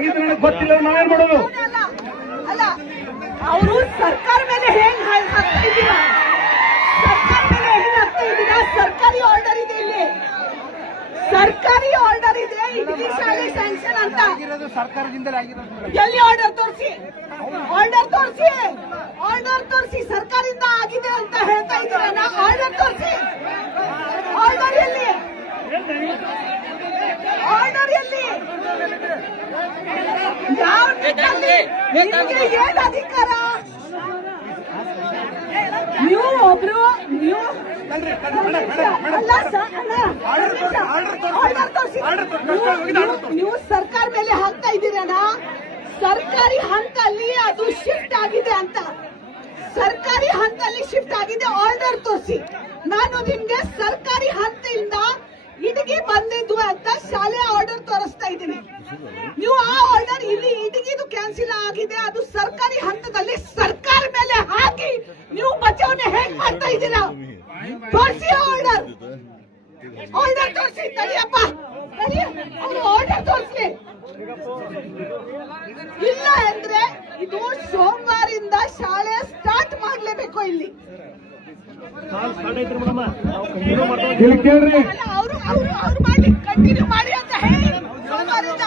ಆಗಿದ್ರೆ ನನಗೆ ಗೊತ್ತಿಲ್ಲ, ನಾವೇನ್ ಮಾಡೋದು? ಅಲ್ಲ, ಅವರು ಸರ್ಕಾರ ಮೇಲೆ ಹೇಗ್ ಹಾಕ್ತಾ ಇದ್ದೀರಾ? ಸರ್ಕಾರ ಮೇಲೆ ಹೇಗ್ ಹಾಕ್ತಾ ಇದ್ದೀರಾ? ಸರ್ಕಾರಿ ಆರ್ಡರ್ ಇದೆ, ಇಲ್ಲಿ ಸರ್ಕಾರಿ ಆರ್ಡರ್ ಇದೆ. ಇಡೀ ಶಾಲೆ ಸ್ಯಾಂಕ್ಷನ್ ಅಂತ ಸರ್ಕಾರದಿಂದಲೇ ಆಗಿರೋದು. ಎಲ್ಲಿ ಆರ್ಡರ್ ತೋರಿಸಿ, ಆರ್ಡರ್ ತೋರಿಸಿ, ಆರ್ಡರ್ ತೋರಿಸಿ. ಸರ್ಕಾರದಿಂದ ಆಗಿದೆ ಅಂತ ಹೇಳ್ತಾ ಇದ್ದೀರಾ? ಆರ್ಡರ್ ತೋರಿಸಿ. ಆರ್ಡರ್ ಎಲ್ಲಿ? ಆರ್ಡರ್ ಎಲ್ಲಿ? ಯಾವ ನಿಟ್ಟಿನಲ್ಲಿ? ನಿಮಗೆ ಏನು ಅಧಿಕಾರ? ನೀವು ಒಬ್ರು ನೀವು ಅಲ್ಲ ಸರ್, ಆರ್ಡರ್ ತೋರಿಸಿ. ನೀವು ಸರ್ಕಾರ ಮೇಲೆ ಹಾಕ್ತಾ ಇದ್ದೀರಣ್ಣ. ಸರ್ಕಾರಿ ಹಂತಲ್ಲಿ ಅದು ಶಿಫ್ಟ್ ಆಗಿದೆ ಅಂತ, ಸರ್ಕಾರಿ ಹಂತಲ್ಲಿ ಶಿಫ್ಟ್ ಆಗಿದೆ. ಆರ್ಡರ್ ತೋರಿಸಿ. ನಾನು ನಿಮ್ಗೆ ಸರ್ಕಾರಿ ಹಂತದಿಂದ ಇಟಗಿ ಬಂದಿದ್ದು ಅಂತ ಶಾಲೆ ಆರ್ಡರ್ ತೋರಿಸ್ತಾ ಇದ್ದೀನಿ. ನೀವು ಆ ಆರ್ಡರ್ ಇಲ್ಲಿ ಇಟಗಿದು ಕ್ಯಾನ್ಸಲ್ ಆಗಿದೆ, ಅದು ಸರ್ಕಾರಿ ಹಂತದಲ್ಲಿ ಸರ್ಕಾರ ಮೇಲೆ ಹಾಕಿ ನೀವು ಬಚಾವಣೆ ಹೇಗ್ ಮಾಡ್ತಾ ಇದ್ದೀರಾ? ತೋರಿಸಿ ಆರ್ಡರ್, ಆರ್ಡರ್ ತೋರಿಸಿ. ತಡಿಯಪ್ಪ, ಅವರು ಆರ್ಡರ್ ತೋರಿಸ್ಲಿ. ಇಲ್ಲ ಅಂದ್ರೆ ಇದು ಸೋಮವಾರದಿಂದ ಶಾಲೆ ಸ್ಟಾರ್ಟ್ ಮಾಡ್ಲೇಬೇಕು. ಇಲ್ಲಿ ಕೇಳ್ರಿ, ಅವರು ಮಾಡಿ, ಕಂಟಿನ್ಯೂ ಮಾಡಿ ಅಂತ ಹೇಳಿ ಸೋಮವಾರದಿಂದ